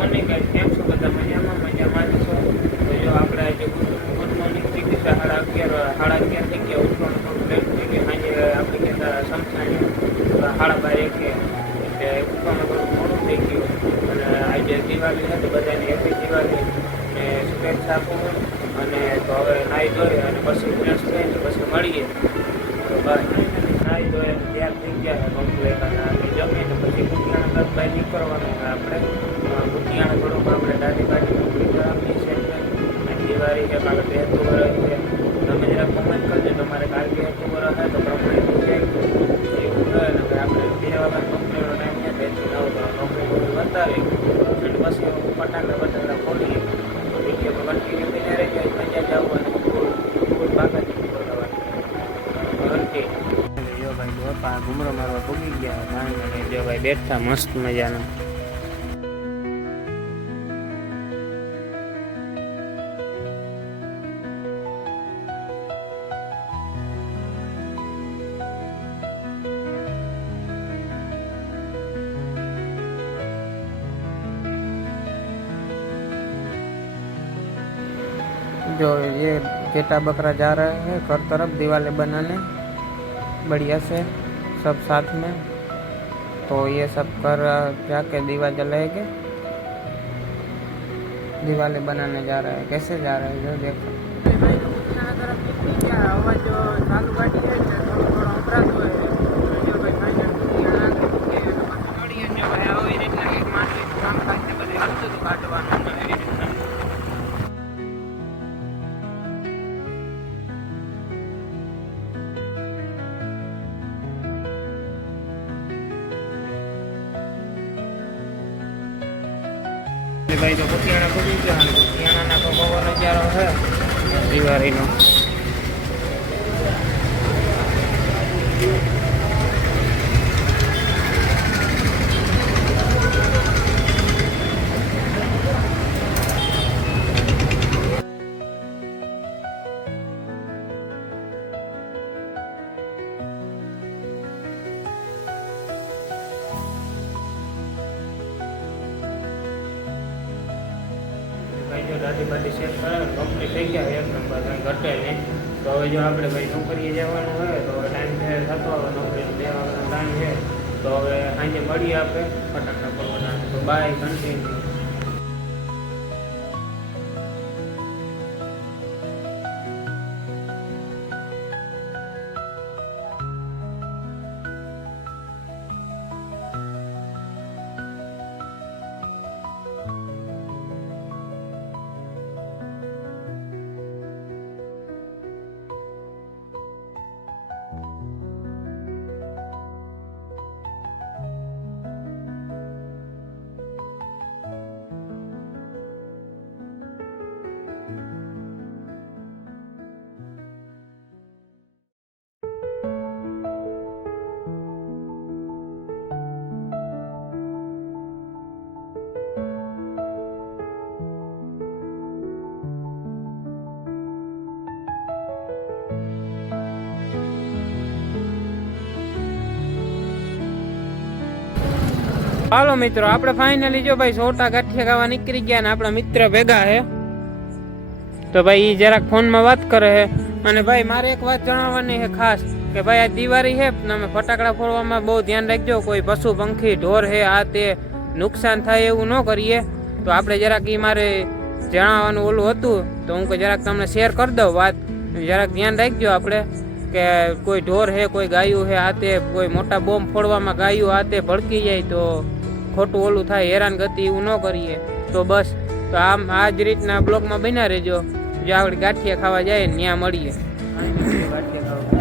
Morning guys, કેમ છો બધા? મજામાં જ છો? તો જો આપણે આજે ગુડ મોર્નિંગ થઈ ગયું છે, 11:30 થઈ ગયા. ઉઠવાનું થોડું લેટ થઈ ગયું. સાંજે આપણે કહેતા સમસાણી 12:30 એટલે ઉઠવાનું થોડું મોડું થઈ ગયું. અને આજે દિવાળી છે તો બધાની હેપી દિવાળી ને શુભેચ્છા આપું. અને તો હવે નાહી ધોઈ અને પછી ફ્રેશ થઈ તો પછી મળીએ. તો બસ નાહી ધોઈ તૈયાર થઈ ગયા કમ્પ્લેટ. અને જમીએ તો પછી કુટિયાણા તરફ બહાર નીકળવાનું હોય આપણે. કુટિયાણા થોડુંક આપણે દાદી બાજી પૂરી કરાવવાની છે. દિવાળી છે, કાલે 72 વર્ષ છે. તમે જરા કોમેન્ટ કરજો તમારે કાલે 72 વર્ષ હોય તો પ્રમાણે થઈ જાય એવું હોય ને આપણે 2 વાગ્યા કંપનીનો ટાઈમ છે. 2 થી 9 તો નોકરી બતાવી અને પછી ફટાકડા ખોલીએ. વિડીયો કન્ટિન્યુ થઈને રહી જાય. મજા જ આવવાની ફૂલ બાકાથી જો ભાઈ બાપા ઘૂમરો મારવા ભૂગી ગયા. જો ભાઈ બેઠા મસ્ત મજાના. जो ये गेटा बकरा जा रहे हैं घर तरफ दिवाली बनाने, बढ़िया से सब साथ में. तो ये सब कर जाके दीवा जलाएंगे. दिवाली बनाने जा रहे हैं. कैसे जा रहे हैं जो देखो. भाई तो कुटियाણા પૂરી ગયા અને કુટિયાણાના તો બહુ નજારો છે દિવાળીનો. જો દાદી બાદી સેટ કરે કમ્પ્લીટ થઈ ગયા એક નંબર કંઈ ઘટે નહીં. તો હવે જો આપણે ભાઈ નોકરીએ જવાનું હોય તો હવે ટાઈમ થતો હવે નોકરીનો 2 વાગ્યાનો ટાઈમ છે. તો હવે સાંજે મળીએ આપણે ફટાકડા પડવાના. તો બાય કન્ટિન્યુ. હાલો મિત્રો, આપણે ફાઇનલી જો ભાઈ સોટા ગાંઠિયા ખાવા નીકળી ગયા ને આપણા મિત્ર ભેગા હે. તો ભાઈ ઈ જરાક ફોનમાં વાત કરે હે. અને ભાઈ મારે એક વાત જણાવવાની છે ખાસ કે ભાઈ આ દિવાળી છે તમે ફટાકડા ફોડવામાં બહુ ધ્યાન રાખજો. કોઈ પશુ પંખી ઢોર હે આ તે નુકસાન થાય એવું ન કરીએ. તો આપણે જરાક ઈ મારે જણાવવાનું ઓલું હતું તો હું જરાક તમને શેર કરી દઉં વાત. જરાક ધ્યાન રાખજો આપણે કે કોઈ ઢોર હે કોઈ ગાયું હે આ તે કોઈ મોટા બોમ્બ ફોડવામાં ગાયું આ તે ભડકી જાય તો ખોટું ઓલું થાય, હેરાનગતિ એવું ન કરીએ. તો બસ તો આમ આ જ રીતના બ્લોગમાં બન્યા રહેજો. જો આપણે ગાંઠિયા ખાવા જાય ને ત્યાં મળીએ. ગાંઠિયા ખાવા